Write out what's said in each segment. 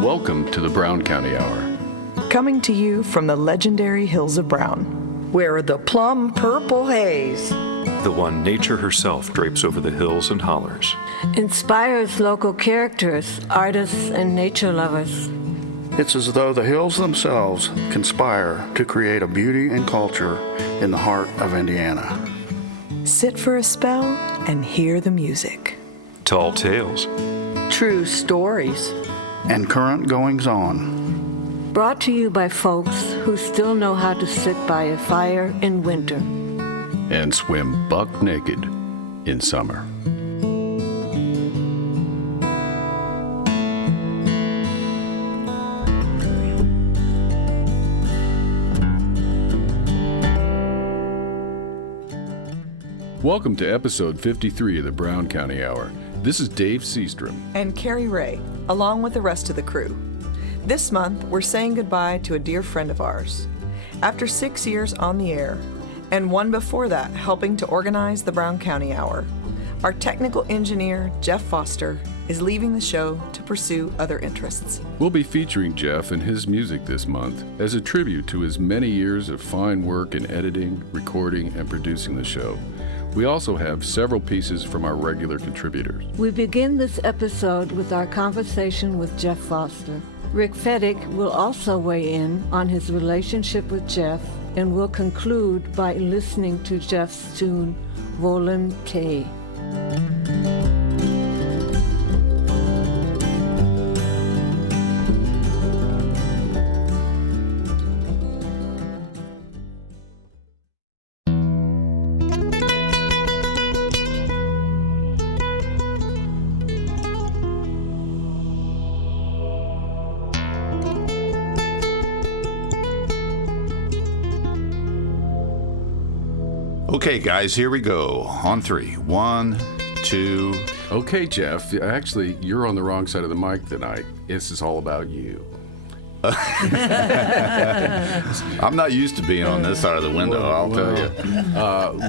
Welcome to the Brown County Hour. Coming to you from the legendary hills of Brown, where the plum purple haze, the one nature herself drapes over the hills and hollers, inspires local characters, artists, and nature lovers. It's as though the hills themselves conspire to create a beauty and culture in the heart of Indiana. Sit for a spell and hear the music. Tall tales, true stories, and current goings-on. Brought to you by folks who still know how to sit by a fire in winter and swim buck naked in summer. Welcome to episode 53 of the Brown County Hour. This is Dave Seastrom and Cari Ray, along with the rest of the crew. This month, we're saying goodbye to a dear friend of ours. After 6 years on the air, and one before that helping to organize the Brown County Hour, our technical engineer, Jeff Foster, is leaving the show to pursue other interests. We'll be featuring Jeff and his music this month as a tribute to his many years of fine work in editing, recording, and producing the show. We also have several pieces from our regular contributors. We begin this episode with our conversation with Jeff Foster. Rick Fettig will also weigh in on his relationship with Jeff, and we'll conclude by listening to Jeff's tune, Volonté. Okay, guys, here we go. On three. 1, 2. Okay, Jeff. Actually, you're on the wrong side of the mic tonight. This is all about you. I'm not used to being on this side of the window, I'll tell you.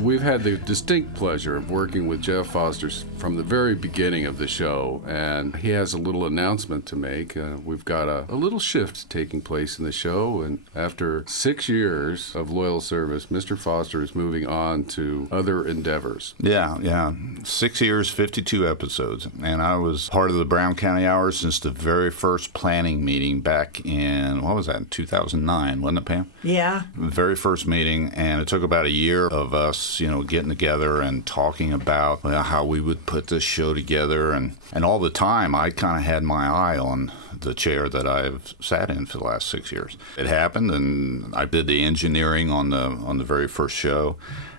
We've had the distinct pleasure of working with Jeff Foster from the very beginning of the show, and he has a little announcement to make. We've got a little shift taking place in the show, and after 6 years of loyal service, Mr. Foster is moving on to other endeavors. Yeah. 6 years, 52 episodes, and I was part of the Brown County Hour since the very first planning meeting back in, what was that, 2009, wasn't it, Pam? Yeah. The very first meeting, and it took about a year of us, getting together and talking about how we would put this show together, and all the time I kind of had my eye on the chair that I've sat in for the last 6 years. It happened, and I did the engineering on the very first show,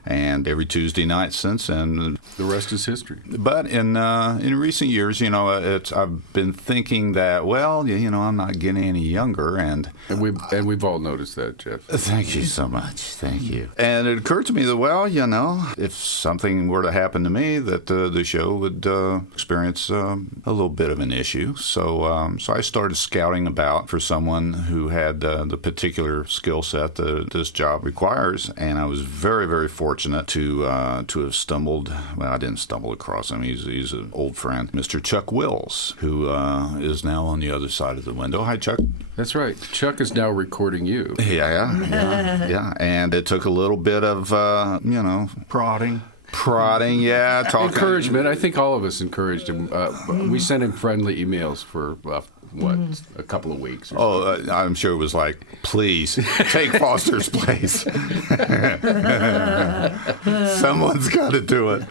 and every Tuesday night since, and the rest is history. But in recent years, I've been thinking that, I'm not getting any younger, and we've all noticed that, Jeff. Thank you so much. Thank you. And it occurred to me that, if something were to happen to me, that the show would experience a little bit of an issue. So I started scouting about for someone who had the particular skill set that this job requires, and I was very, very fortunate to have stumbled. Well, I didn't stumble across him. He's an old friend, Mr. Chuck Wills, who is now on the other side of the window. Hi, Chuck. That's right. Chuck is now recording you. Yeah. And it took a little bit of, Prodding, yeah. Encouragement. I think all of us encouraged him. We sent him friendly emails for, a couple of weeks. I'm sure it was like, please, take Foster's place. Someone's got to do it.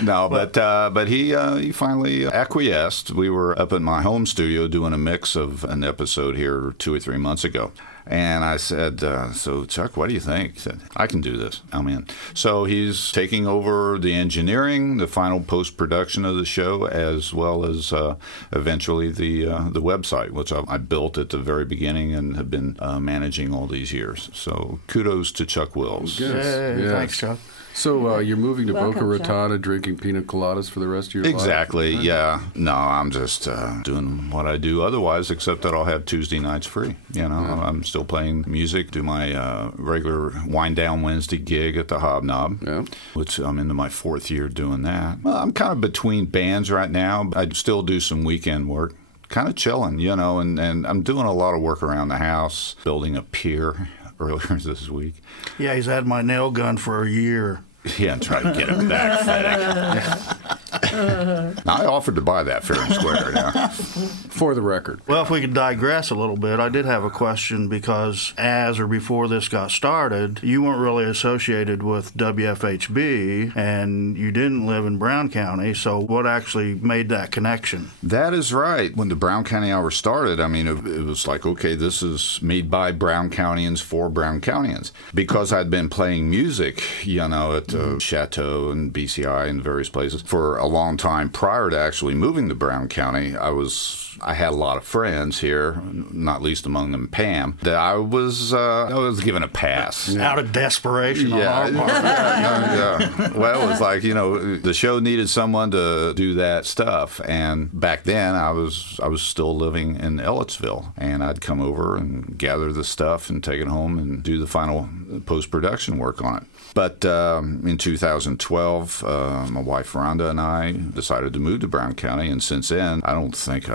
No, but he finally acquiesced. We were up at my home studio doing a mix of an episode here 2 or 3 months ago. And I said, so Chuck, what do you think? He said, I can do this. I'm in. So he's taking over the engineering, the final post-production of the show, as well as eventually the website, which I built at the very beginning and have been managing all these years. So kudos to Chuck Wills. Yes. Thanks, Chuck. So you're moving to Welcome, Boca Raton, drinking pina coladas for the rest of your life? Exactly, yeah. No, I'm just doing what I do otherwise, except that I'll have Tuesday nights free. I'm still playing music, do my regular Wind Down Wednesday gig at the Hobnob, which I'm into my 4th year doing that. Well, I'm kind of between bands right now. I still do some weekend work. kind of chilling, you know, and I'm doing a lot of work around the house, building a pier earlier this week. Yeah, he's had my nail gun for a year. Yeah, and try to get it back, Fettig. Now, I offered to buy that fair and square. Now. For the record. Well, if we could digress a little bit, I did have a question because as or before this got started, you weren't really associated with WFHB and you didn't live in Brown County, so what actually made that connection? That is right. When the Brown County Hour started, I mean, it was like, okay, this is made by Brown Countians for Brown Countians. Because I'd been playing music, you know, at Chateau and BCI and various places for a long time prior to actually moving to Brown County. I had a lot of friends here, not least among them Pam, that I was given a pass. Out of desperation on our part. Yeah. Well, it was like, you know, the show needed someone to do that stuff. And back then, I was still living in Ellettsville. And I'd come over and gather the stuff and take it home and do the final post-production work on it. But in 2012, my wife Rhonda and I decided to move to Brown County, and since then, I don't think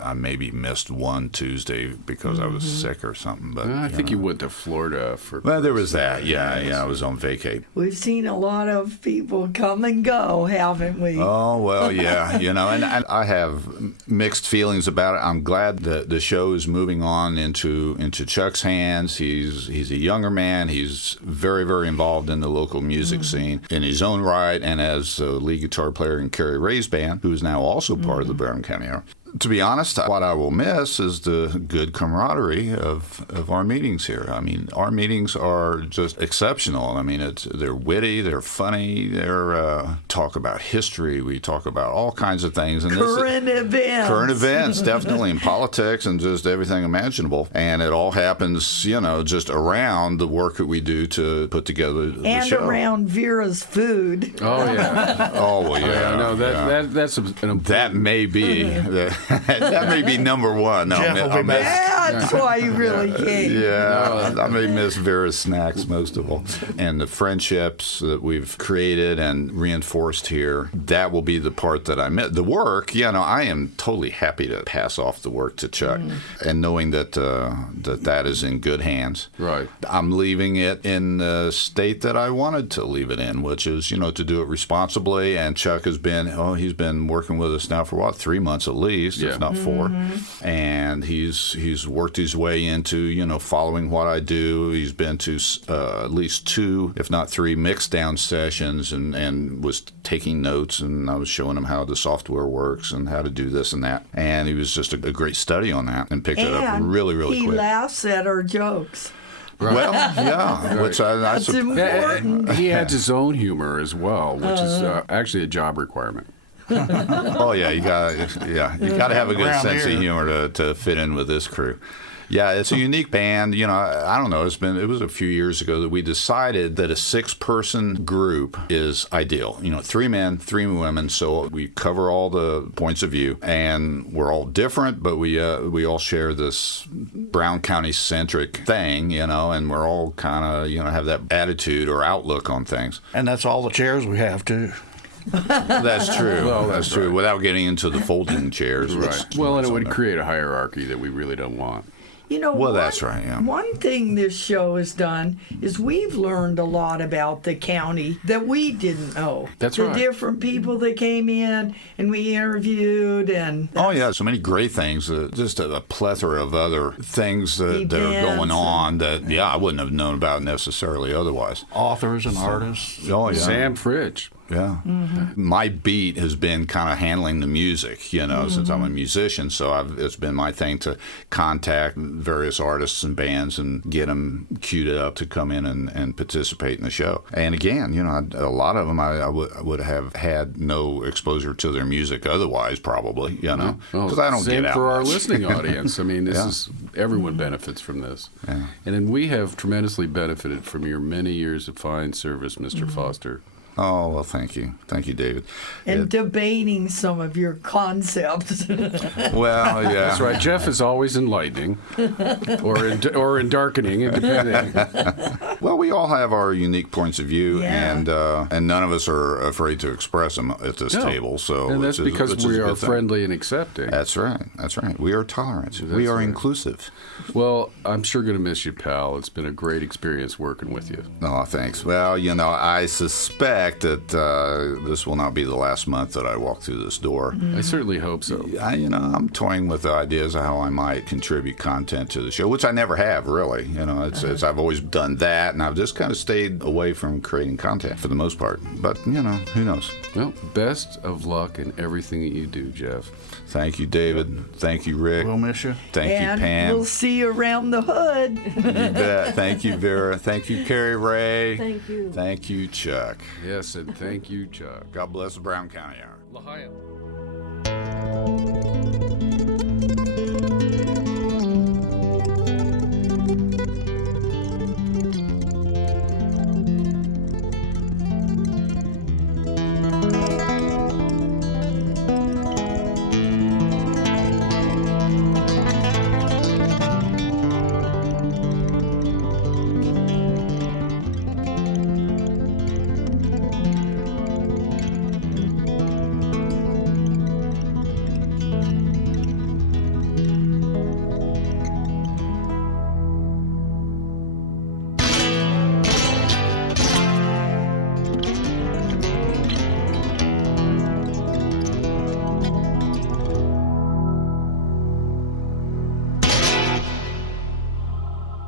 I maybe missed one Tuesday because I was sick or something. But I think you went to Florida for. Well, there was that. Yeah, I was on vacay. We've seen a lot of people come and go, haven't we? Oh, well, yeah, you know, and I have mixed feelings about it. I'm glad that the show is moving on into Chuck's hands. He's a younger man. He's very, very involved in the local music scene in his own right, and as a lead guitar player in Cari Ray's band, who is now also part of the Brown County Hour. To be honest, what I will miss is the good camaraderie of our meetings here. I mean, our meetings are just exceptional. I mean, they're witty, they're funny, they're talk about history. We talk about all kinds of things. And Current events, definitely, in politics and just everything imaginable. And it all happens, you know, just around the work that we do to put together the show. And around Vera's food. Oh, yeah. Oh, well, yeah. No, that's an important. That may be. That may be number one. No, Jeff will be back. That's why you really came. Yeah, I may miss Vera's snacks most of all. And the friendships that we've created and reinforced here, that will be the part that I miss. The work, you know, I am totally happy to pass off the work to Chuck. And knowing that that is in good hands. Right. I'm leaving it in the state that I wanted to leave it in, which is, you know, to do it responsibly. And Chuck has been, he's been working with us now for 3 months at least, if not 4. And he's worked his way into, you know, following what I do. He's been to at least 2, if not 3, mix down sessions and was taking notes, and I was showing him how the software works and how to do this and that. And he was just a great study on that and picked it up really, really he quick. laughs at our jokes. Right. Well, yeah, which That's important. He has his own humor as well, which is actually a job requirement. Oh yeah, you gotta have a good Around sense here. of humor to fit in with this crew. Yeah, it's a unique band. You know, I don't know. It was a few years ago that we decided that a 6-person group is ideal. You know, 3 men, 3 women. So we cover all the points of view, and we're all different, but we all share this Brown County centric thing. You know, and we're all kind of, you know, have that attitude or outlook on things. And that's all the chairs we have, too. That's true. Well, that's true. right. Without getting into the folding chairs. Right. Well, and it would create a hierarchy that we really don't want. You know, Well, that's right, yeah. One thing this show has done is we've learned a lot about the county that we didn't know. That's the right. different people that came in and we interviewed and Oh, yeah, so many great things. Just a plethora of other things that are Events going on that, I wouldn't have known about necessarily otherwise. Authors and artists. Oh, yeah. Sam Fridge. Yeah. My beat has been kind of handling the music, you know, since I'm a musician. So it's been my thing to contact various artists and bands and get them queued up to come in and participate in the show. And again, you know, a lot of them I would have had no exposure to their music otherwise, probably, you know, because I don't Same get out for our much. listening audience. I mean, this is everyone benefits from this. Yeah. And then we have tremendously benefited from your many years of fine service, Mr. Foster. Oh, well, thank you. Thank you, David. and debating some of your concepts. Well, yeah. That's right. Jeff is always enlightening or in darkening, depending. Well, we all have our unique points of view, Yeah. and none of us are afraid to express them at this table. So, And that's because which is we a are good thing. friendly and accepting. That's right. That's right. We are tolerant. We are right. inclusive. Well, I'm sure going to miss you, pal. It's been a great experience working with you. Oh, thanks. Well, I suspect that this will not be the last month that I walk through this door. I certainly hope so. I'm toying with the ideas of how I might contribute content to the show, which I never have, really. It's I've always done that, and I've just kind of stayed away from creating content for the most part. But, who knows? Well, best of luck in everything that you do, Jeff. Thank you, David. Thank you, Rick. We'll miss you. Thank And you, Pam. we'll see you around the hood. You bet. Thank you, Vera. Thank you, Cari Ray. Thank you. Thank you, Chuck. Yes, and thank you, Chuck. God bless the Brown County Hour. L'Chaim.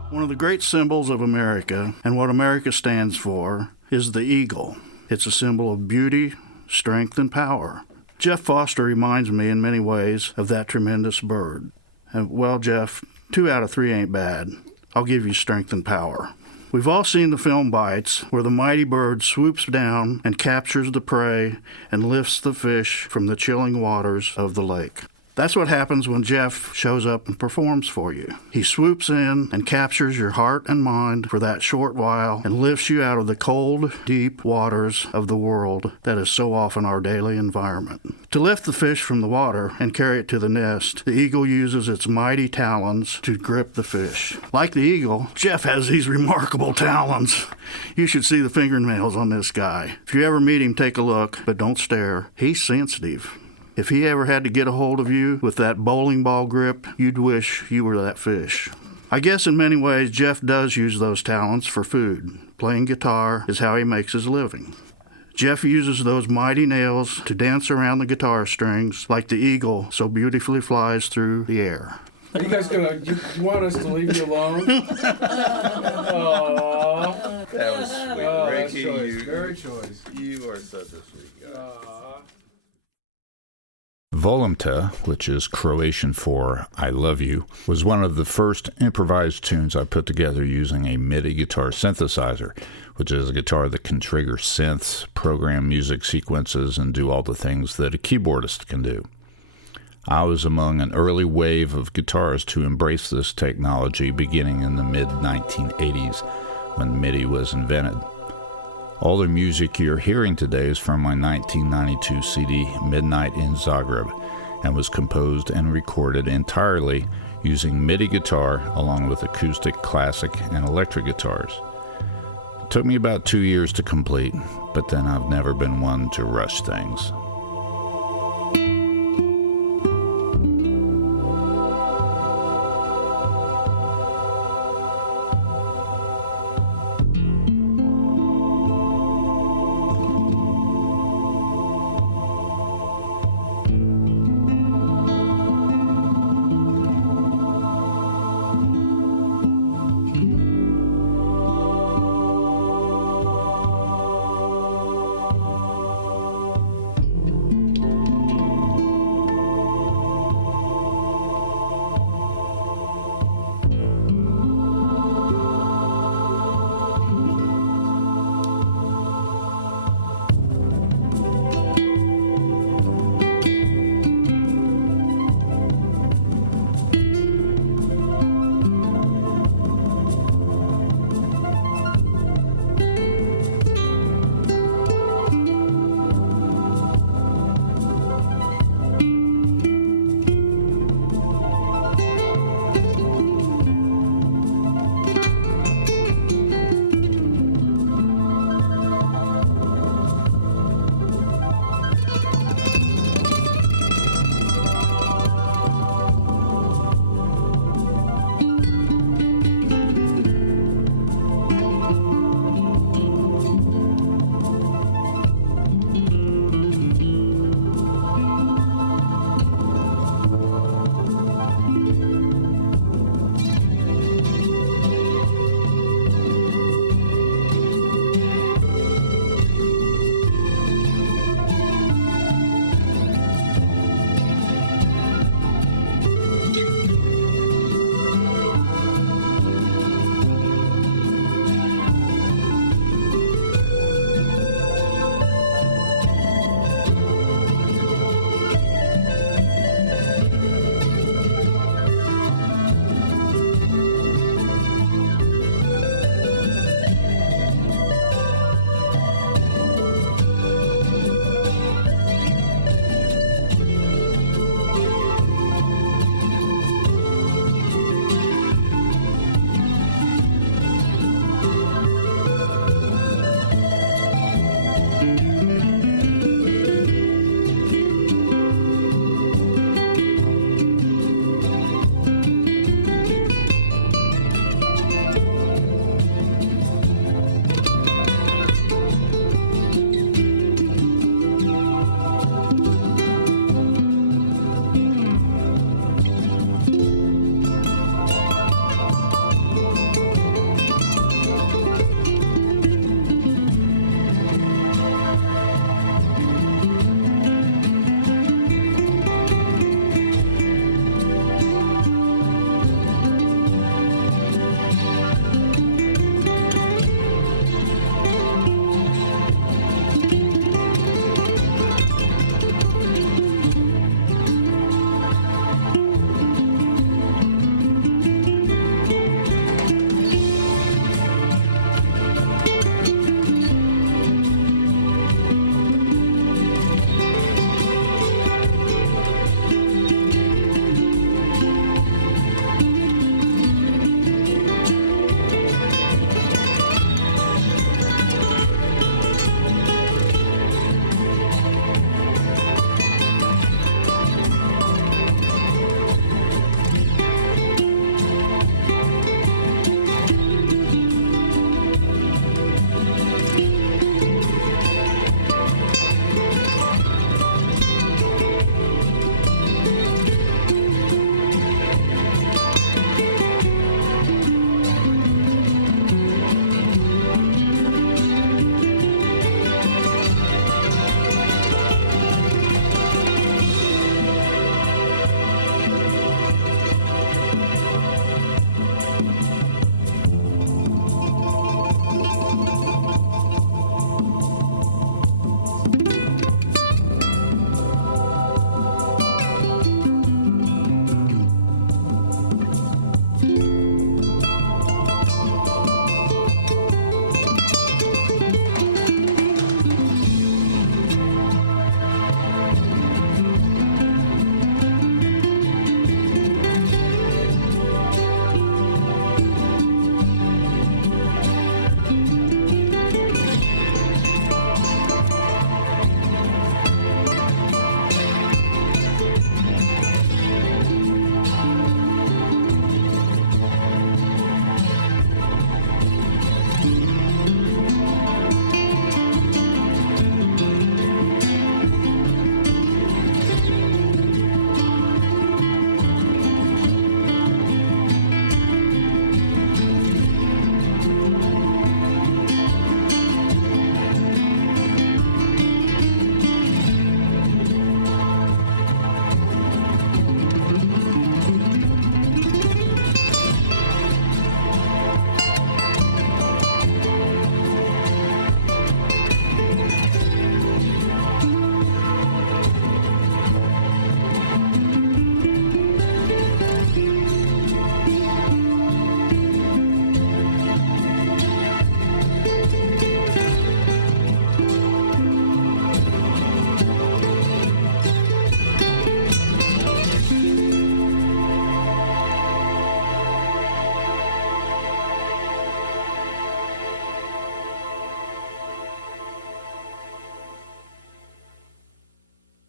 One of the great symbols of America, and what America stands for, is the eagle. It's a symbol of beauty, strength, and power. Jeff Foster reminds me in many ways of that tremendous bird. And, well, Jeff, 2 out of 3 ain't bad. I'll give you strength and power. We've all seen the film Bites, where the mighty bird swoops down and captures the prey and lifts the fish from the chilling waters of the lake. That's what happens when Jeff shows up and performs for you. He swoops in and captures your heart and mind for that short while and lifts you out of the cold, deep waters of the world that is so often our daily environment. To lift the fish from the water and carry it to the nest, the eagle uses its mighty talons to grip the fish. Like the eagle, Jeff has these remarkable talons. You should see the fingernails on this guy. If you ever meet him, take a look, but don't stare. He's sensitive. If he ever had to get a hold of you with that bowling ball grip, you'd wish you were that fish. I guess in many ways, Jeff does use those talents for food. Playing guitar is how he makes his living. Jeff uses those mighty nails to dance around the guitar strings like the eagle so beautifully flies through the air. Are you guys you want us to leave you alone? Aww. That was sweet. Oh, Ricky, choice. Very choice. You are such a sweet guy. Volumte, which is Croatian for I love you, was one of the first improvised tunes I put together using a MIDI guitar synthesizer, which is a guitar that can trigger synths, program music sequences, and do all the things that a keyboardist can do. I was among an early wave of guitarists to embrace this technology beginning in the mid-1980s when MIDI was invented. All the music you're hearing today is from my 1992 CD, Midnight in Zagreb, and was composed and recorded entirely using MIDI guitar along with acoustic, classic, and electric guitars. It took me about 2 years to complete, but then I've never been one to rush things.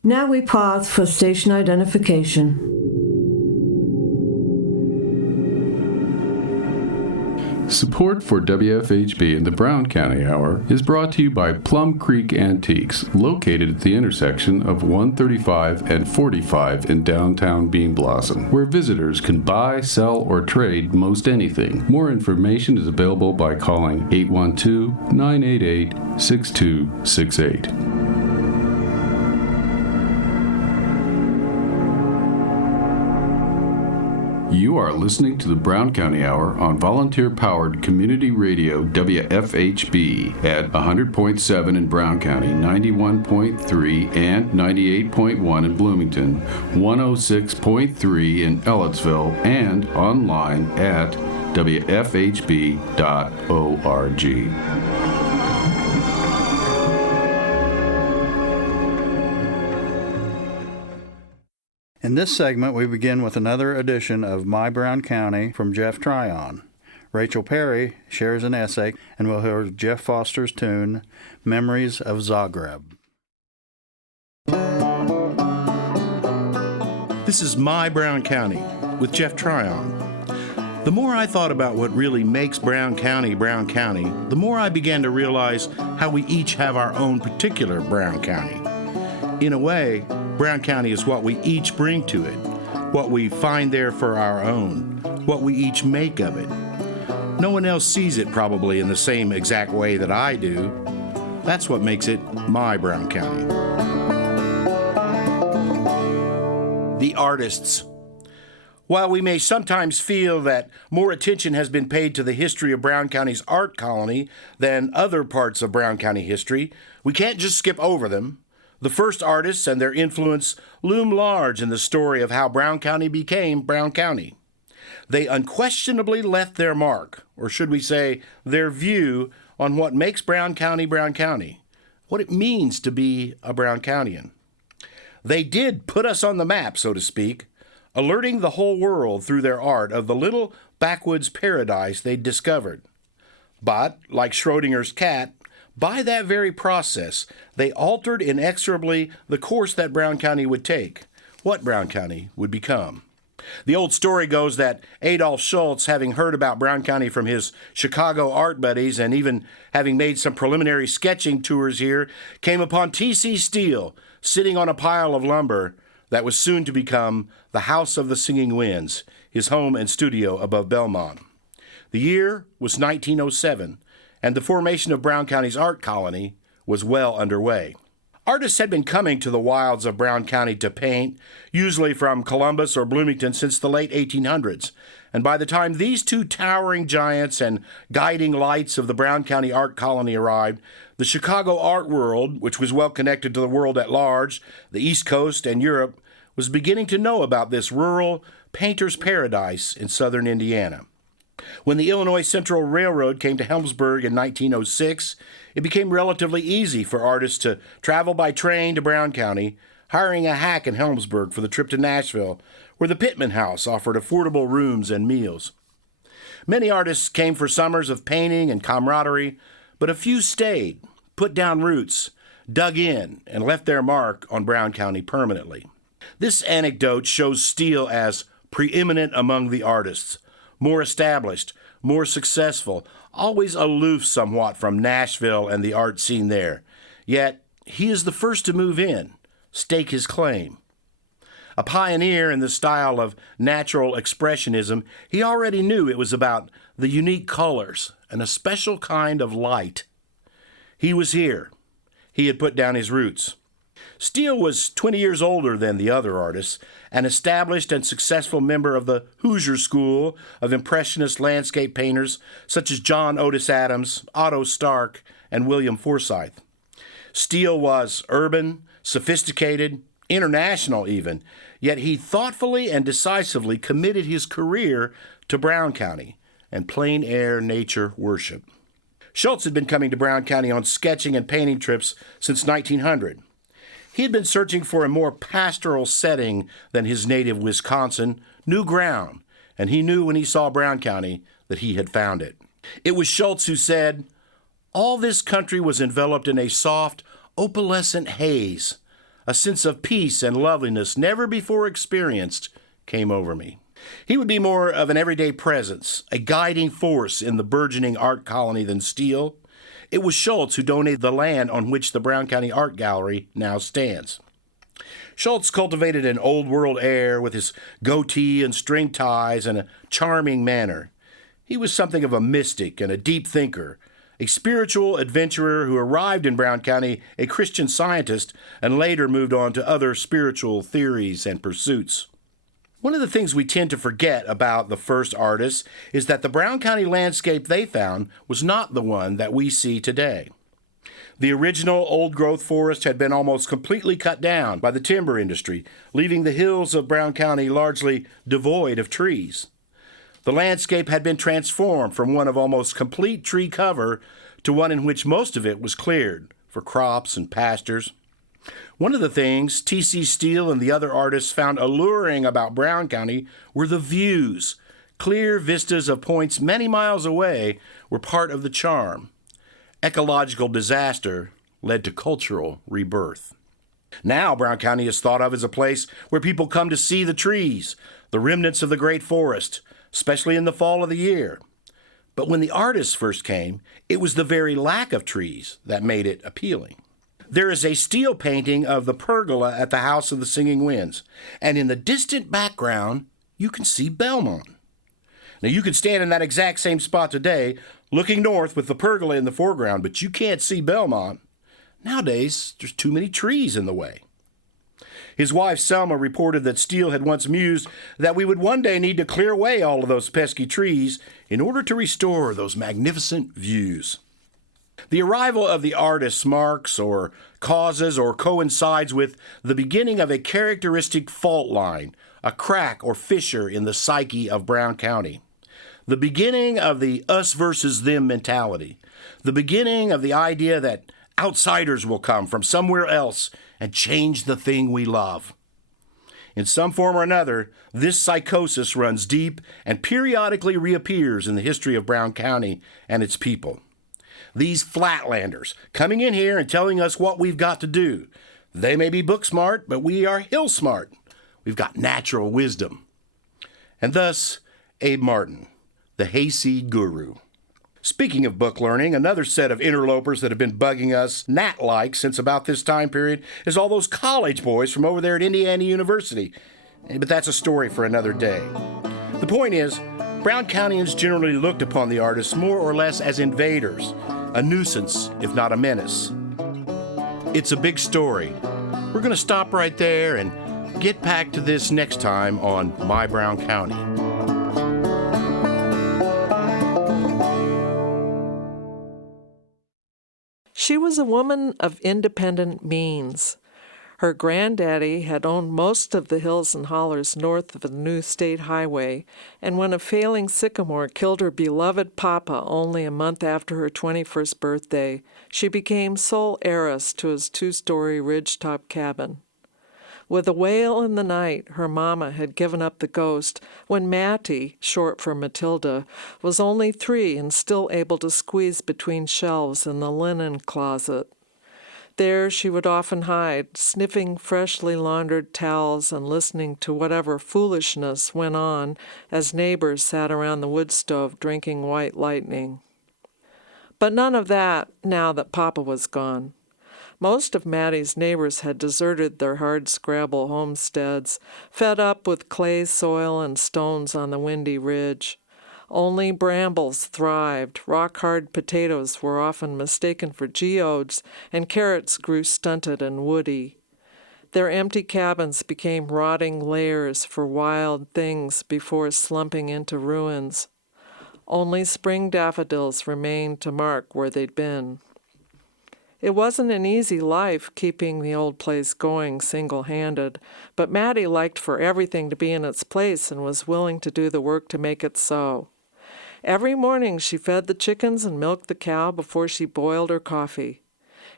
Now we pause for station identification. Support for WFHB and the Brown County Hour is brought to you by Plum Creek Antiques, located at the intersection of 135 and 45 in downtown Bean Blossom, where visitors can buy, sell, or trade most anything. More information is available by calling 812-988-6268. You are listening to the Brown County Hour on volunteer-powered community radio WFHB at 100.7 in Brown County, 91.3 and 98.1 in Bloomington, 106.3 in Ellettsville, and online at wfhb.org. In this segment, we begin with another edition of My Brown County from Jeff Tryon. Rachel Perry shares an essay, and we'll hear Jeff Foster's tune, Memories of Zagreb. This is My Brown County with Jeff Tryon. The more I thought about what really makes Brown County, the more I began to realize how we each have our own particular Brown County. In a way, Brown County is what we each bring to it, what we find there for our own, what we each make of it. No one else sees it probably in the same exact way that I do. That's what makes it my Brown County. The artists. While we may sometimes feel that more attention has been paid to the history of Brown County's art colony than other parts of Brown County history, we can't just skip over them. The first artists and their influence loom large in the story of how Brown County became Brown County. They unquestionably left their mark, or should we say, their view on what makes Brown County, what it means to be a Brown Countyan. They did put us on the map, so to speak, alerting the whole world through their art of the little backwoods paradise they'd discovered. But, like Schrodinger's cat, by that very process, they altered inexorably the course that Brown County would take, what Brown County would become. The old story goes that Adolf Schultz, having heard about Brown County from his Chicago art buddies and even having made some preliminary sketching tours here, came upon T.C. Steele sitting on a pile of lumber that was soon to become the House of the Singing Winds, his home and studio above Belmont. The year was 1907. And the formation of Brown County's art colony was well underway. Artists had been coming to the wilds of Brown County to paint, usually from Columbus or Bloomington, since the late 1800s. And by the time these two towering giants and guiding lights of the Brown County art colony arrived, the Chicago art world, which was well connected to the world at large, the East Coast and Europe, was beginning to know about this rural painter's paradise in southern Indiana. When the Illinois Central Railroad came to Helmsburg in 1906, it became relatively easy for artists to travel by train to Brown County, hiring a hack in Helmsburg for the trip to Nashville, where the Pittman House offered affordable rooms and meals. Many artists came for summers of painting and camaraderie, but a few stayed, put down roots, dug in, and left their mark on Brown County permanently. This anecdote shows Steele as preeminent among the artists, more established, more successful, always aloof somewhat from Nashville and the art scene there. Yet, he is the first to move in, stake his claim. A pioneer in the style of natural expressionism, he already knew it was about the unique colors and a special kind of light. He was here. He had put down his roots. Steele was 20 years older than the other artists, an established and successful member of the Hoosier School of Impressionist landscape painters such as John Otis Adams, Otto Stark, and William Forsythe. Steele was urban, sophisticated, international even, yet he thoughtfully and decisively committed his career to Brown County and plain air nature worship. Schultz had been coming to Brown County on sketching and painting trips since 1900. He had been searching for a more pastoral setting than his native Wisconsin, new ground, and he knew when he saw Brown County that he had found it. It was Schultz who said, "All this country was enveloped in a soft, opalescent haze, a sense of peace and loveliness never before experienced came over me. He would be more of an everyday presence, a guiding force in the burgeoning art colony than Steele. It was Schultz who donated the land on which the Brown County Art Gallery now stands. Schultz cultivated an old-world air with his goatee and string ties and a charming manner. He was something of a mystic and a deep thinker, a spiritual adventurer who arrived in Brown County a Christian Scientist and later moved on to other spiritual theories and pursuits. One of the things we tend to forget about the first artists is that the Brown County landscape they found was not the one that we see today. The original old-growth forest had been almost completely cut down by the timber industry, leaving the hills of Brown County largely devoid of trees. The landscape had been transformed from one of almost complete tree cover to one in which most of it was cleared for crops and pastures. One of the things T.C. Steele and the other artists found alluring about Brown County were the views. Clear vistas of points many miles away were part of the charm. Ecological disaster led to cultural rebirth. Now Brown County is thought of as a place where people come to see the trees, the remnants of the great forest, especially in the fall of the year. But when the artists first came, it was the very lack of trees that made it appealing. There is a steel painting of the pergola at the House of the Singing Winds, and in the distant background, you can see Belmont. Now, you could stand in that exact same spot today, looking north with the pergola in the foreground, but you can't see Belmont. Nowadays, there's too many trees in the way. His wife, Selma, reported that Steele had once mused that we would one day need to clear away all of those pesky trees in order to restore those magnificent views. The arrival of the artists marks or causes or coincides with the beginning of a characteristic fault line, a crack or fissure in the psyche of Brown County. The beginning of the us versus them mentality. The beginning of the idea that outsiders will come from somewhere else and change the thing we love. In some form or another, this psychosis runs deep and periodically reappears in the history of Brown County and its people. These flatlanders coming in here and telling us what we've got to do. They may be book smart, but we are hill smart. We've got natural wisdom. And thus, Abe Martin, the hayseed guru. Speaking of book learning, another set of interlopers that have been bugging us gnat-like since about this time period is all those college boys from over there at Indiana University. But that's a story for another day. The point is, Brown Countians generally looked upon the artists more or less as invaders, a nuisance, if not a menace. It's a big story. We're going to stop right there and get back to this next time on My Brown County. She was a woman of independent means. Her granddaddy had owned most of the hills and hollers north of the new state highway, and when a failing sycamore killed her beloved papa only a month after her 21st birthday, she became sole heiress to his 2-story ridgetop cabin. With a wail in the night, her mama had given up the ghost when Mattie, short for Matilda, was only 3 and still able to squeeze between shelves in the linen closet. There she would often hide, sniffing freshly laundered towels and listening to whatever foolishness went on as neighbors sat around the wood stove drinking white lightning. But none of that now that Papa was gone. Most of Mattie's neighbors had deserted their hard-scrabble homesteads, fed up with clay soil and stones on the windy ridge. Only brambles thrived, rock-hard potatoes were often mistaken for geodes, and carrots grew stunted and woody. Their empty cabins became rotting lairs for wild things before slumping into ruins. Only spring daffodils remained to mark where they'd been. It wasn't an easy life keeping the old place going single-handed, but Mattie liked for everything to be in its place and was willing to do the work to make it so. Every morning she fed the chickens and milked the cow before she boiled her coffee.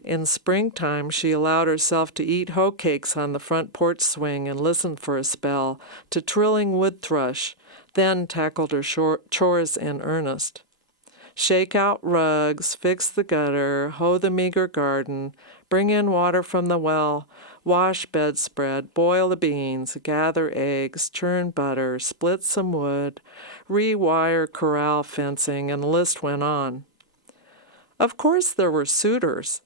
In springtime she allowed herself to eat hoe cakes on the front porch swing and listen for a spell to trilling wood thrush, then tackled her chores in earnest. Shake out rugs, fix the gutter, hoe the meager garden, bring in water from the well, wash bedspread, boil the beans, gather eggs, churn butter, split some wood, rewire corral fencing, and the list went on. Of course there were suitors.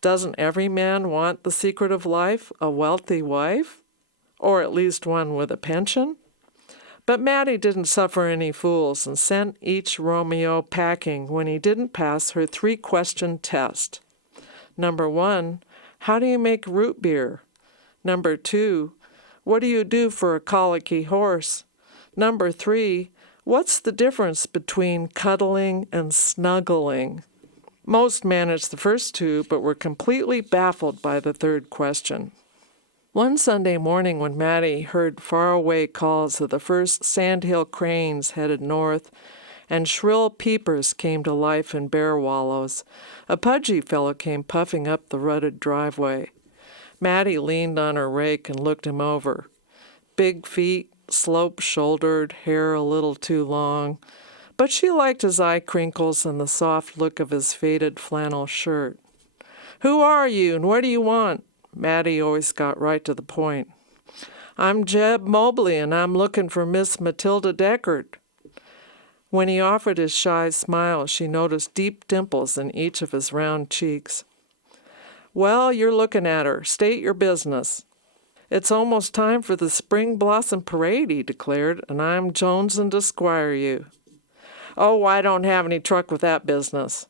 Doesn't every man want the secret of life, a wealthy wife? Or at least one with a pension? But Mattie didn't suffer any fools and sent each Romeo packing when he didn't pass her 3-question test. Number 1, how do you make root beer? Number 2, what do you do for a colicky horse? Number 3, what's the difference between cuddling and snuggling? Most managed the first 2, but were completely baffled by the 3rd question. One Sunday morning when Mattie heard faraway calls of the first sandhill cranes headed north, and shrill peepers came to life in bear wallows, a pudgy fellow came puffing up the rutted driveway. Mattie leaned on her rake and looked him over. Big feet, slope-shouldered, hair a little too long, but she liked his eye crinkles and the soft look of his faded flannel shirt. "Who are you, and what do you want?" Mattie always got right to the point. "I'm Jeb Mobley, and I'm looking for Miss Matilda Deckard." When he offered his shy smile, she noticed deep dimples in each of his round cheeks. "Well, you're looking at her. State your business." "It's almost time for the Spring Blossom Parade," he declared, "and I'm jonesing to squire you." "Oh, I don't have any truck with that business."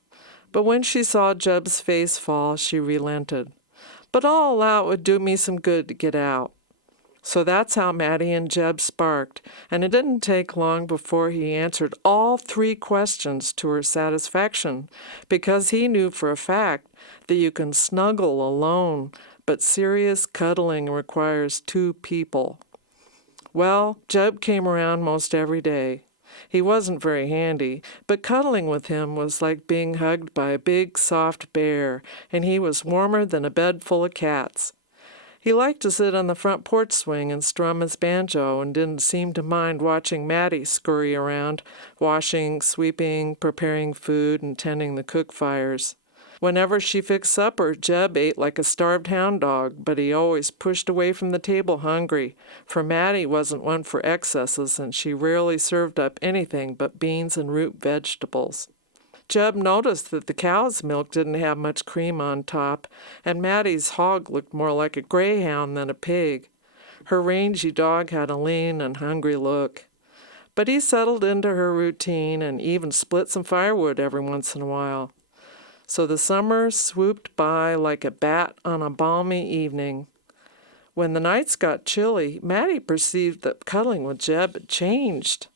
But when she saw Jeb's face fall, she relented. "But I'll allow it would do me some good to get out." So that's how Mattie and Jeb sparked, and it didn't take long before he answered all 3 questions to her satisfaction, because he knew for a fact that you can snuggle alone, but serious cuddling requires 2 people. Well, Jeb came around most every day. He wasn't very handy, but cuddling with him was like being hugged by a big, soft bear, and he was warmer than a bed full of cats. He liked to sit on the front porch swing and strum his banjo and didn't seem to mind watching Mattie scurry around, washing, sweeping, preparing food, and tending the cook fires. Whenever she fixed supper, Jeb ate like a starved hound dog, but he always pushed away from the table hungry, for Mattie wasn't one for excesses, and she rarely served up anything but beans and root vegetables. Jeb noticed that the cow's milk didn't have much cream on top, and Mattie's hog looked more like a greyhound than a pig. Her rangy dog had a lean and hungry look. But he settled into her routine and even split some firewood every once in a while. So the summer swooped by like a bat on a balmy evening. When the nights got chilly, Mattie perceived that cuddling with Jeb had changed.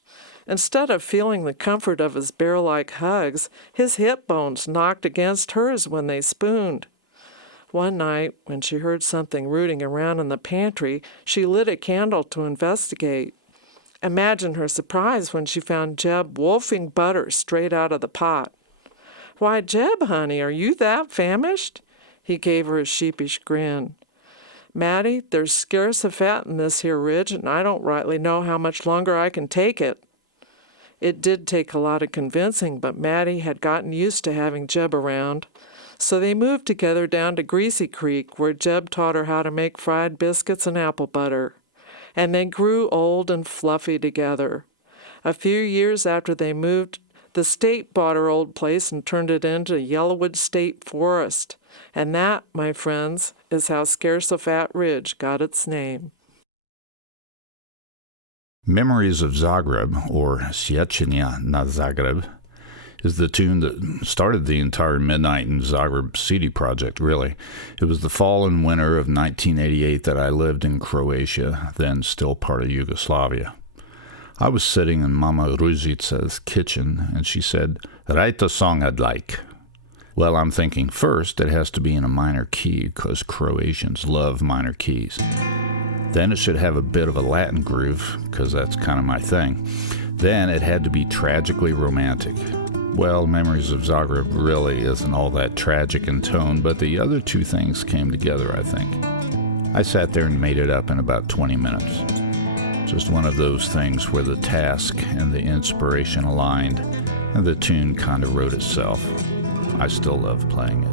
Instead of feeling the comfort of his bear-like hugs, his hip bones knocked against hers when they spooned. One night, when she heard something rooting around in the pantry, she lit a candle to investigate. Imagine her surprise when she found Jeb wolfing butter straight out of the pot. "Why, Jeb, honey, are you that famished?" He gave her a sheepish grin. "Mattie, there's scarce a fat in this here ridge, and I don't rightly know how much longer I can take it." It did take a lot of convincing, but Mattie had gotten used to having Jeb around. So they moved together down to Greasy Creek, where Jeb taught her how to make fried biscuits and apple butter. And they grew old and fluffy together. A few years after they moved, the state bought her old place and turned it into Yellowwood State Forest. And that, my friends, is how Scarce a Fat Ridge got its name. Memories of Zagreb, or Sjećanja na Zagreb, is the tune that started the entire Midnight in Zagreb CD project, really. It was the fall and winter of 1988 that I lived in Croatia, then still part of Yugoslavia. I was sitting in Mama Ružica's kitchen, and she said, "Write a song I'd like." Well, I'm thinking first it has to be in a minor key, because Croatians love minor keys. Then it should have a bit of a Latin groove, because that's kind of my thing. Then it had to be tragically romantic. Well, Memories of Zagreb really isn't all that tragic in tone, but the other two things came together, I think. I sat there and made it up in about 20 minutes. Just one of those things where the task and the inspiration aligned, and the tune kind of wrote itself. I still love playing it.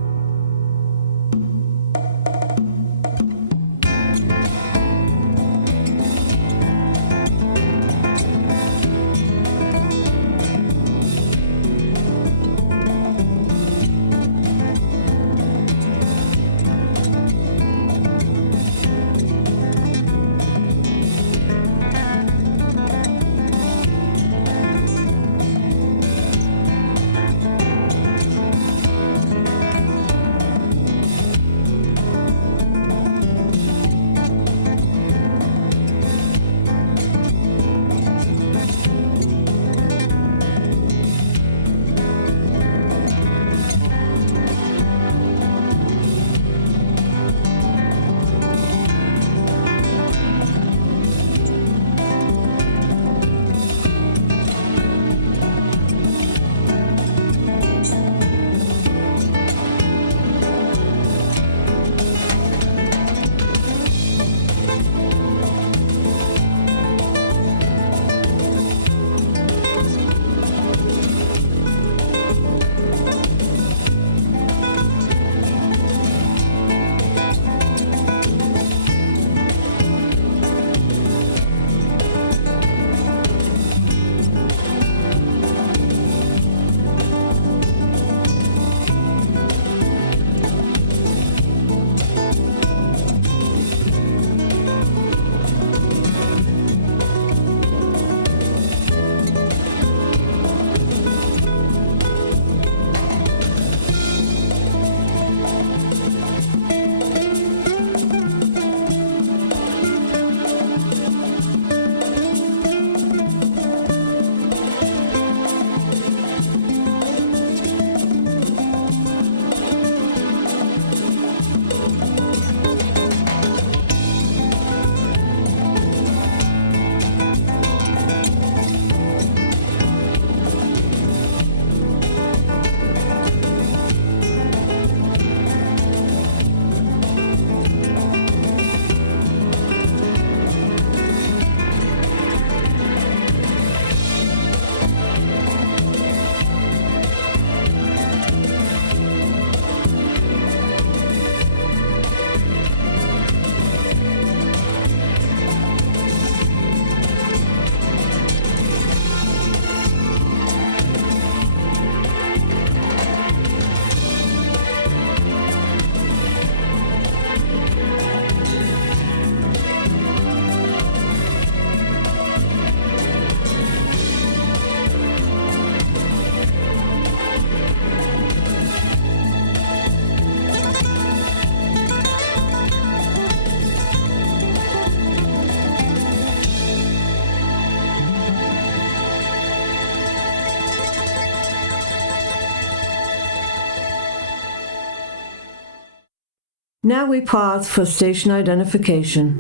Now we pause for station identification.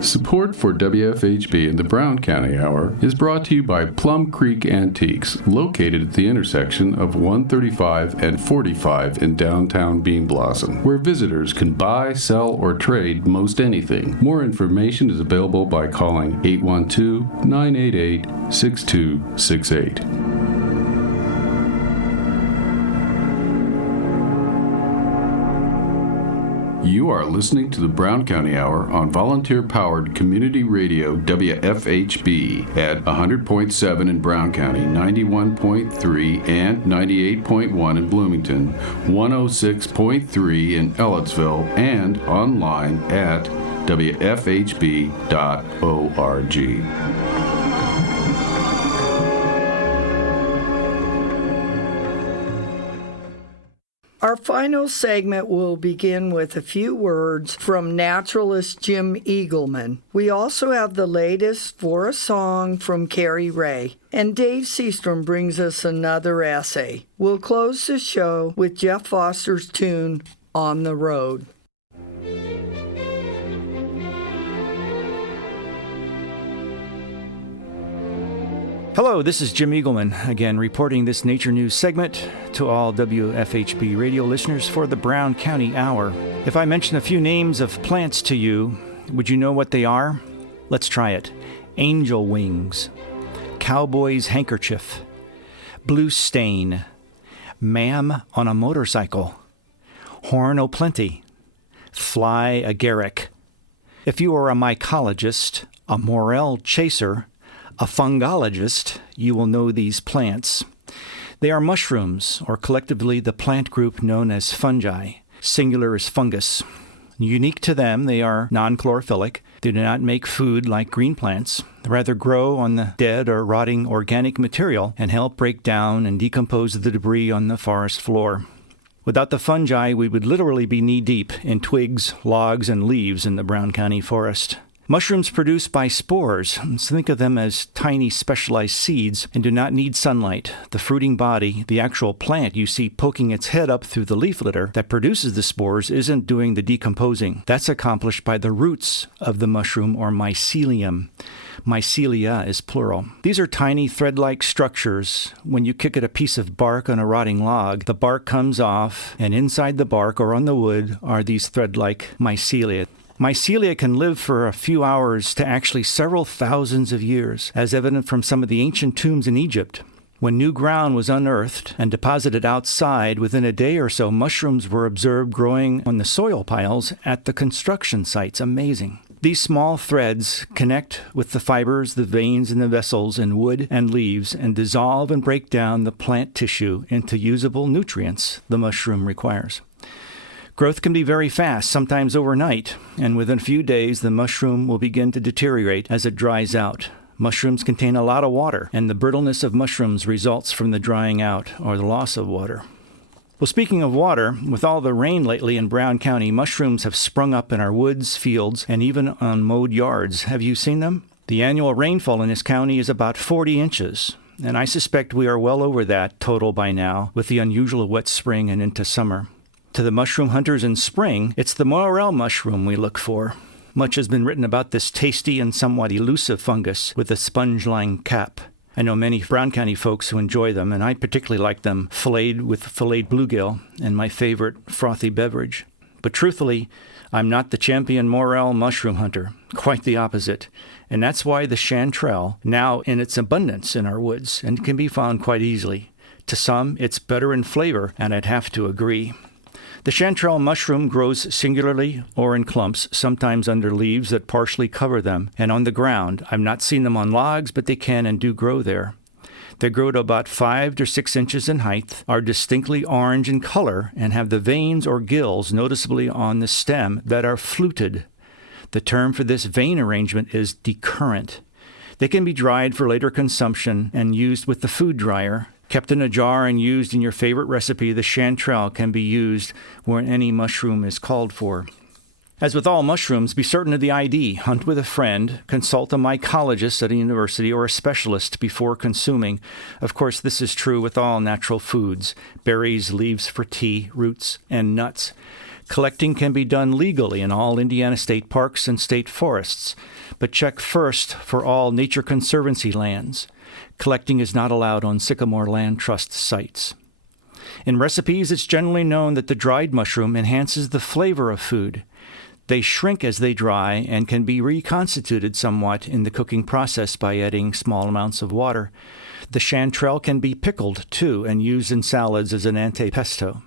Support for WFHB and the Brown County Hour is brought to you by Plum Creek Antiques, located at the intersection of 135 and 45 in downtown Bean Blossom, where visitors can buy, sell, or trade most anything. More information is available by calling 812-988-6268. You are listening to the Brown County Hour on volunteer-powered community radio WFHB at 100.7 in Brown County, 91.3 and 98.1 in Bloomington, 106.3 in Ellettsville, and online at wfhb.org. Our final segment will begin with a few words from Naturalist Jim Eaglemann. We also have the latest for a song from Cari Ray. And Dave Seastrom brings us another essay. We'll close the show with Jeff Foster's tune, On the Road. Hello, this is Jim Eaglemann, again reporting this Nature News segment to all WFHB radio listeners for the Brown County Hour. If I mention a few names of plants to you, would you know what they are? Let's try it. Angel wings, cowboy's handkerchief, blue stain, ma'am on a motorcycle, horn o' plenty, fly agaric. If you are a mycologist, a morel chaser, a fungologist, you will know these plants. They are mushrooms, or collectively the plant group known as fungi. Singular is fungus. Unique to them, they are non-chlorophyllic. They do not make food like green plants, rather grow on the dead or rotting organic material and help break down and decompose the debris on the forest floor. Without the fungi, we would literally be knee-deep in twigs, logs, and leaves in the Brown County forest. Mushrooms produced by spores, so think of them as tiny specialized seeds, and do not need sunlight. The fruiting body, the actual plant you see poking its head up through the leaf litter that produces the spores, isn't doing the decomposing. That's accomplished by the roots of the mushroom or mycelium. Mycelia is plural. These are tiny thread-like structures. When you kick at a piece of bark on a rotting log, the bark comes off, and inside the bark or on the wood are these thread-like mycelia. Mycelia can live for a few hours to actually several thousands of years, as evident from some of the ancient tombs in Egypt. When new ground was unearthed and deposited outside, within a day or so, mushrooms were observed growing on the soil piles at the construction sites. Amazing. These small threads connect with the fibers, the veins, and the vessels in wood and leaves and dissolve and break down the plant tissue into usable nutrients the mushroom requires. Growth can be very fast, sometimes overnight, and within a few days the mushroom will begin to deteriorate as it dries out. Mushrooms contain a lot of water, and the brittleness of mushrooms results from the drying out or the loss of water. Well, speaking of water, with all the rain lately in Brown County, mushrooms have sprung up in our woods, fields, and even on mowed yards. Have you seen them? The annual rainfall in this county is about 40 inches, and I suspect we are well over that total by now with the unusual wet spring and into summer. To the mushroom hunters in spring, it's the morel mushroom we look for. Much has been written about this tasty and somewhat elusive fungus with a sponge-lined cap. I know many Brown County folks who enjoy them, and I particularly like them filleted with filleted bluegill and my favorite frothy beverage. But truthfully, I'm not the champion morel mushroom hunter, quite the opposite. And that's why the chanterelle, now in its abundance in our woods, and can be found quite easily. To some, it's better in flavor, and I'd have to agree. The chanterelle mushroom grows singularly or in clumps, sometimes under leaves that partially cover them, and on the ground. I've not seen them on logs, but they can and do grow there. They grow to about 5 to 6 inches in height, are distinctly orange in color, and have the veins or gills noticeably on the stem that are fluted. The term for this vein arrangement is decurrent. They can be dried for later consumption and used with the food dryer. Kept in a jar and used in your favorite recipe, the chanterelle can be used where any mushroom is called for. As with all mushrooms, be certain of the ID, hunt with a friend, consult a mycologist at a university or a specialist before consuming. Of course, this is true with all natural foods, berries, leaves for tea, roots, and nuts. Collecting can be done legally in all Indiana state parks and state forests, but check first for all Nature Conservancy lands. Collecting is not allowed on Sycamore Land Trust sites. In recipes, it's generally known that the dried mushroom enhances the flavor of food. They shrink as they dry and can be reconstituted somewhat in the cooking process by adding small amounts of water. The chanterelle can be pickled, too, and used in salads as an antipesto.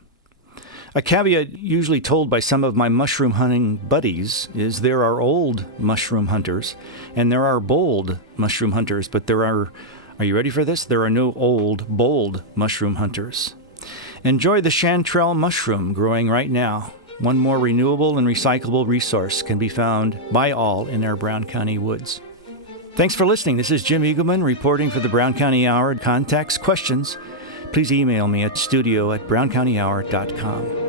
A caveat usually told by some of my mushroom hunting buddies is there are old mushroom hunters and there are bold mushroom hunters, but are you ready for this? There are no old, bold mushroom hunters. Enjoy the chanterelle mushroom growing right now. One more renewable and recyclable resource can be found by all in our Brown County woods. Thanks for listening. This is Jim Eaglemann reporting for the Brown County Hour. Contacts, questions, please email me at studio@browncountyhour.com.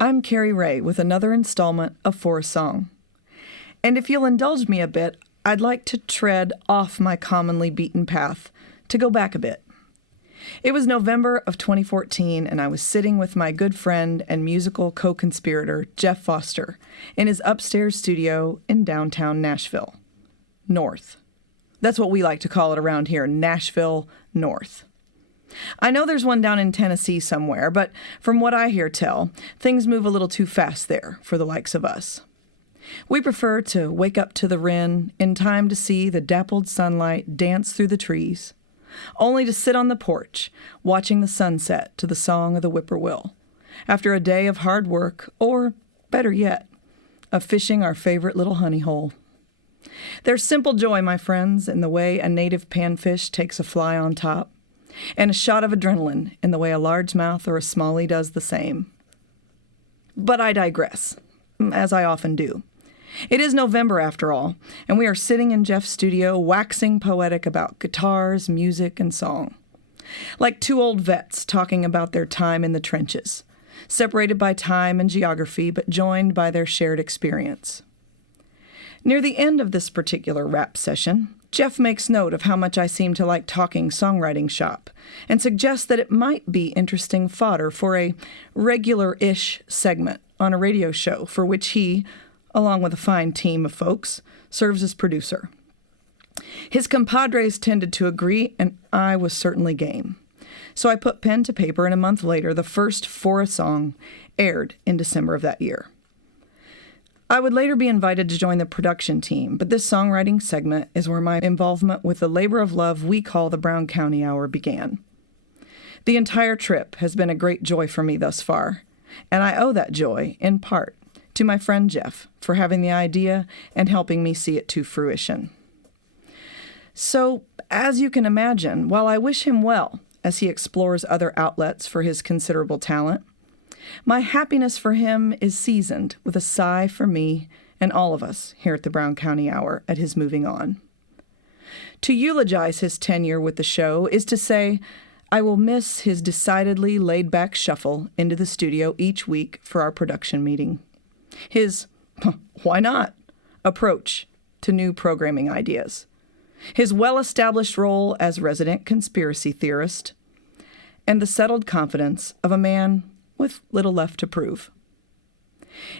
I'm Cari Ray with another installment of For a Song. And if you'll indulge me a bit, I'd like to tread off my commonly beaten path, to go back a bit. It was November of 2014, and I was sitting with my good friend and musical co-conspirator, Jeff Foster, in his upstairs studio in downtown Nashville. North. That's what we like to call it around here, Nashville North. I know there's one down in Tennessee somewhere, but from what I hear tell, things move a little too fast there for the likes of us. We prefer to wake up to the wren in time to see the dappled sunlight dance through the trees, only to sit on the porch watching the sunset to the song of the whippoorwill, after a day of hard work, or, better yet, of fishing our favorite little honey hole. There's simple joy, my friends, in the way a native panfish takes a fly on top, and a shot of adrenaline in the way a largemouth or a smallie does the same. But I digress, as I often do. It is November, after all, and we are sitting in Jeff's studio waxing poetic about guitars, music, and song. Like two old vets talking about their time in the trenches, separated by time and geography, but joined by their shared experience. Near the end of this particular rap session, Jeff makes note of how much I seem to like talking songwriting shop, and suggests that it might be interesting fodder for a regular-ish segment on a radio show for which he, along with a fine team of folks, serves as producer. His compadres tended to agree, and I was certainly game. So I put pen to paper, and a month later, the first For a Song aired in December of that year. I would later be invited to join the production team, but this songwriting segment is where my involvement with the labor of love we call the Brown County Hour began. The entire trip has been a great joy for me thus far, and I owe that joy, in part, to my friend Jeff for having the idea and helping me see it to fruition. So, as you can imagine, while I wish him well as he explores other outlets for his considerable talent, my happiness for him is seasoned with a sigh for me and all of us here at the Brown County Hour at his moving on. To eulogize his tenure with the show is to say I will miss his decidedly laid-back shuffle into the studio each week for our production meeting. His, why not, approach to new programming ideas. His well-established role as resident conspiracy theorist, and the settled confidence of a man with little left to prove.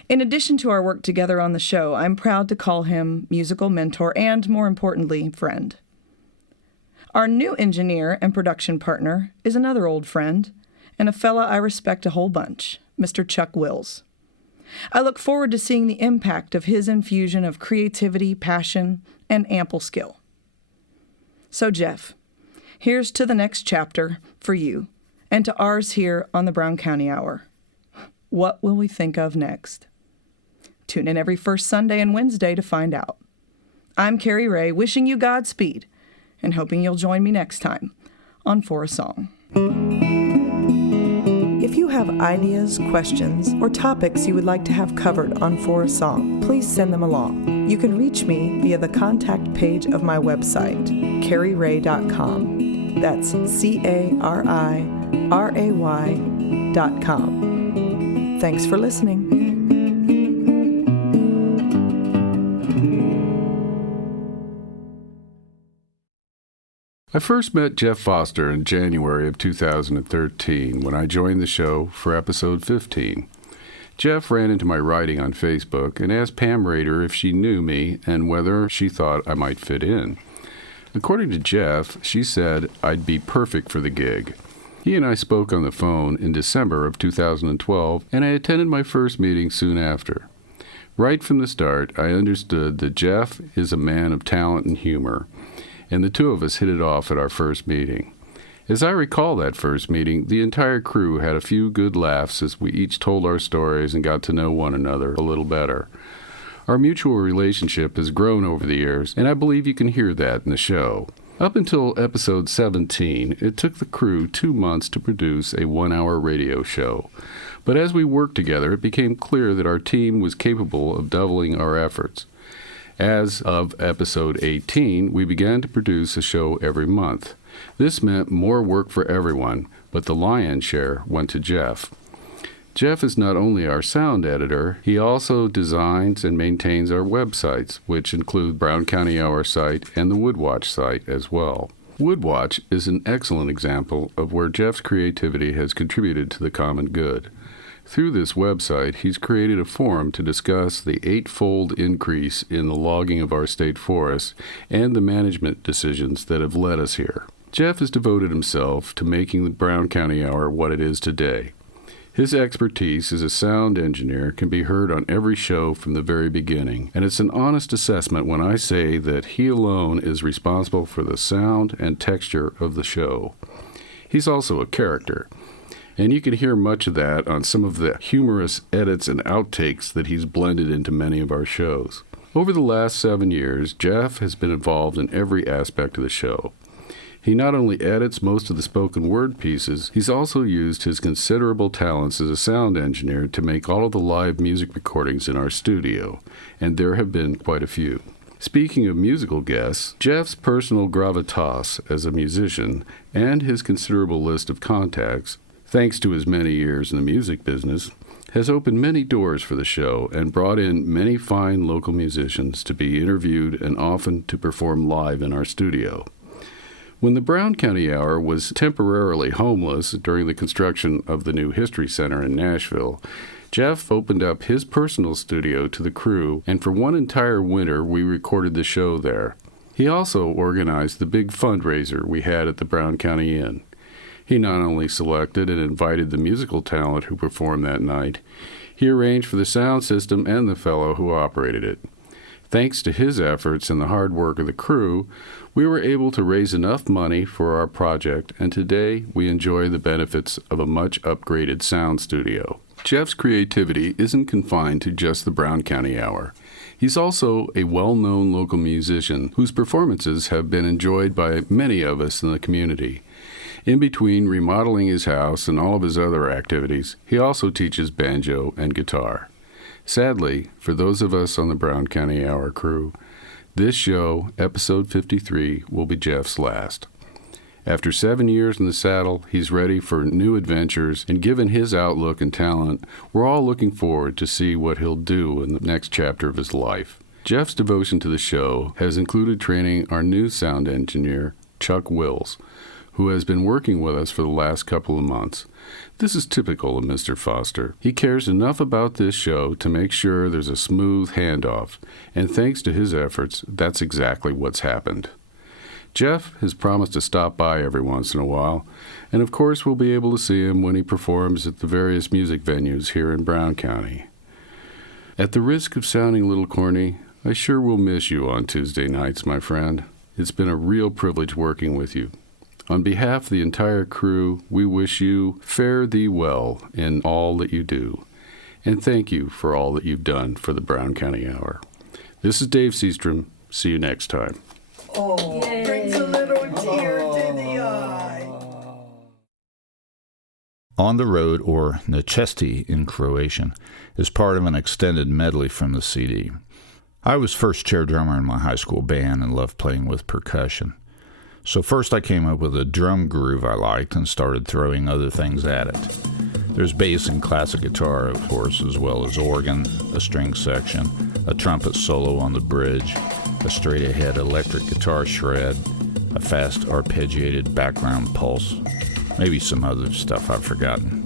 In addition to our work together on the show, I'm proud to call him musical mentor and, more importantly, friend. Our new engineer and production partner is another old friend, and a fella I respect a whole bunch, Mr. Chuck Wills. I look forward to seeing the impact of his infusion of creativity, passion, and ample skill. So, Jeff, here's to the next chapter for you, and to ours here on the Brown County Hour. What will we think of next? Tune in every first Sunday and Wednesday to find out. I'm Cari Ray, wishing you Godspeed, and hoping you'll join me next time on For a Song. If you have ideas, questions, or topics you would like to have covered on For a Song, please send them along. You can reach me via the contact page of my website, cariray.com. That's CARIRAY.com. Thanks for listening. I first met Jeff Foster in January of 2013 when I joined the show for episode 15. Jeff ran into my writing on Facebook and asked Pam Rader if she knew me and whether she thought I might fit in. According to Jeff, she said I'd be perfect for the gig. He and I spoke on the phone in December of 2012, and I attended my first meeting soon after. Right from the start, I understood that Jeff is a man of talent and humor, and the two of us hit it off at our first meeting. As I recall that first meeting, the entire crew had a few good laughs as we each told our stories and got to know one another a little better. Our mutual relationship has grown over the years, and I believe you can hear that in the show. Up until episode 17, it took the crew 2 months to produce a 1-hour radio show. But as we worked together, it became clear that our team was capable of doubling our efforts. As of episode 18, we began to produce a show every month. This meant more work for everyone, but the lion's share went to Jeff. Jeff is not only our sound editor, he also designs and maintains our websites, which include Brown County Hour site and the Woodwatch site as well. Woodwatch is an excellent example of where Jeff's creativity has contributed to the common good. Through this website, he's created a forum to discuss the 8-fold increase in the logging of our state forests and the management decisions that have led us here. Jeff has devoted himself to making the Brown County Hour what it is today. His expertise as a sound engineer can be heard on every show from the very beginning, and it's an honest assessment when I say that he alone is responsible for the sound and texture of the show. He's also a character, and you can hear much of that on some of the humorous edits and outtakes that he's blended into many of our shows. Over the last 7 years, Jeff has been involved in every aspect of the show. He not only edits most of the spoken word pieces, he's also used his considerable talents as a sound engineer to make all of the live music recordings in our studio, and there have been quite a few. Speaking of musical guests, Jeff's personal gravitas as a musician and his considerable list of contacts, thanks to his many years in the music business, has opened many doors for the show and brought in many fine local musicians to be interviewed and often to perform live in our studio. When the Brown County Hour was temporarily homeless during the construction of the new History Center in Nashville, Jeff opened up his personal studio to the crew, and for one entire winter we recorded the show there. He also organized the big fundraiser we had at the Brown County Inn. He not only selected and invited the musical talent who performed that night, he arranged for the sound system and the fellow who operated it. Thanks to his efforts and the hard work of the crew, we were able to raise enough money for our project, and today we enjoy the benefits of a much upgraded sound studio. Jeff's creativity isn't confined to just the Brown County Hour. He's also a well-known local musician whose performances have been enjoyed by many of us in the community. In between remodeling his house and all of his other activities, he also teaches banjo and guitar. Sadly, for those of us on the Brown County Hour crew, this show, episode 53, will be Jeff's last. After 7 years in the saddle, he's ready for new adventures, and given his outlook and talent, we're all looking forward to see what he'll do in the next chapter of his life. Jeff's devotion to the show has included training our new sound engineer, Chuck Wills, who has been working with us for the last couple of months. This is typical of Mr. Foster. He cares enough about this show to make sure there's a smooth handoff, and thanks to his efforts, that's exactly what's happened. Jeff has promised to stop by every once in a while, and of course we'll be able to see him when he performs at the various music venues here in Brown County. At the risk of sounding a little corny, I sure will miss you on Tuesday nights, my friend. It's been a real privilege working with you. On behalf of the entire crew, we wish you fare thee well in all that you do, and thank you for all that you've done for the Brown County Hour. This is Dave Seastrom. See you next time. Oh, brings a little tear to the eye. On the Road, or Necesti in Croatian, is part of an extended medley from the CD. I was first chair drummer in my high school band and loved playing with percussion. So first I came up with a drum groove I liked and started throwing other things at it. There's bass and classic guitar, of course, as well as organ, a string section, a trumpet solo on the bridge, a straight-ahead electric guitar shred, a fast arpeggiated background pulse, maybe some other stuff I've forgotten.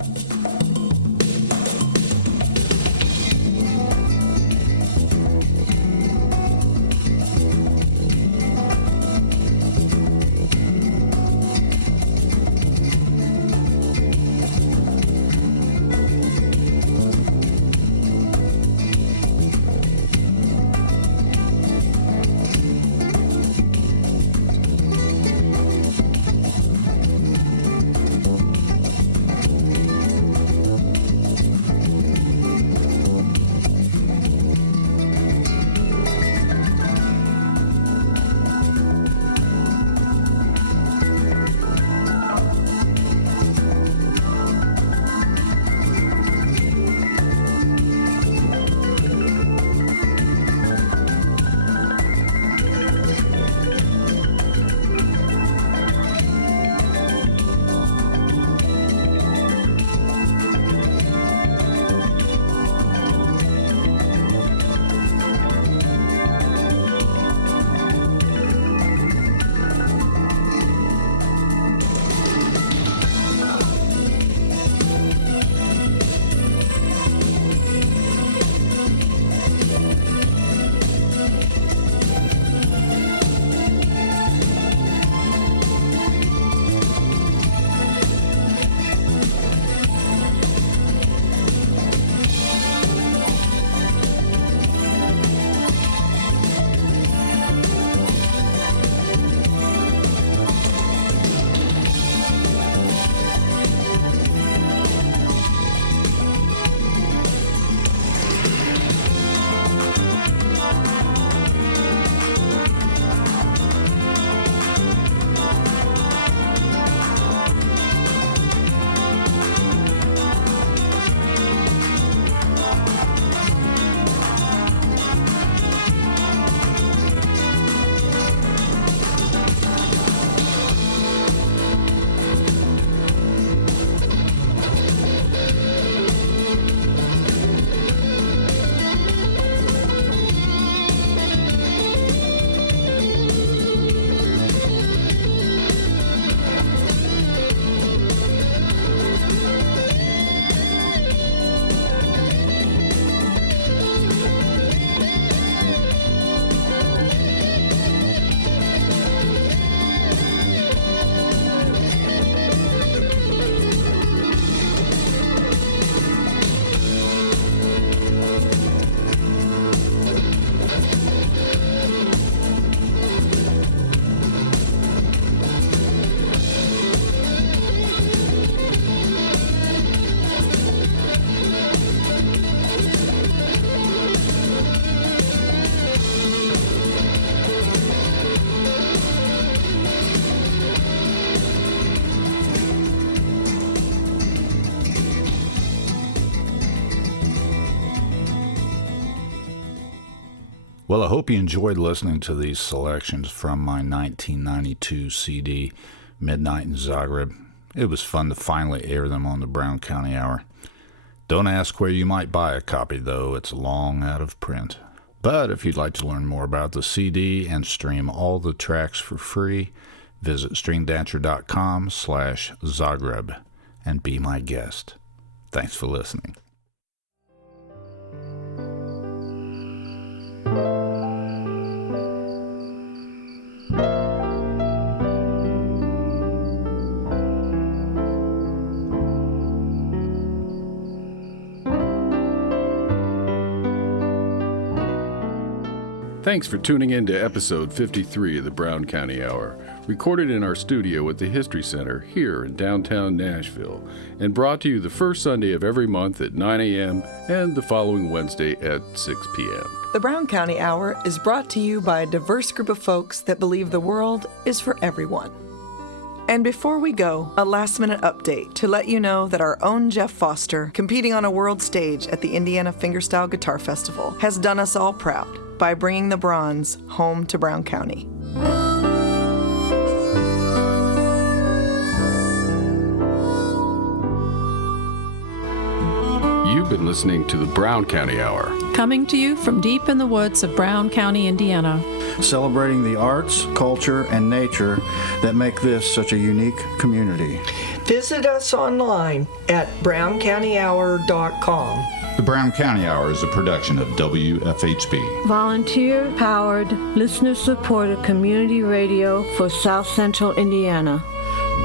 Well, I hope you enjoyed listening to these selections from my 1992 CD, Midnight in Zagreb. It was fun to finally air them on the Brown County Hour. Don't ask where you might buy a copy, though. It's long out of print. But if you'd like to learn more about the CD and stream all the tracks for free, visit stringdancer.com/Zagreb and be my guest. Thanks for listening. Thanks for tuning in to episode 53 of the Brown County Hour, recorded in our studio at the History Center here in downtown Nashville, and brought to you the first Sunday of every month at 9 a.m. and the following Wednesday at 6 p.m. The Brown County Hour is brought to you by a diverse group of folks that believe the world is for everyone. And before we go, a last-minute update to let you know that our own Jeff Foster, competing on a world stage at the Indiana Fingerstyle Guitar Festival, has done us all proud by bringing the bronze home to Brown County. You've been listening to the Brown County Hour. Coming to you from deep in the woods of Brown County, Indiana. Celebrating the arts, culture, and nature that make this such a unique community. Visit us online at browncountyhour.com. The Brown County Hour is a production of WFHB. Volunteer-powered, listener-supported community radio for South Central Indiana.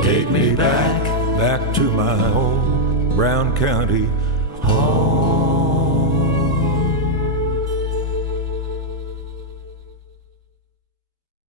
Take me back to my home, Brown County home.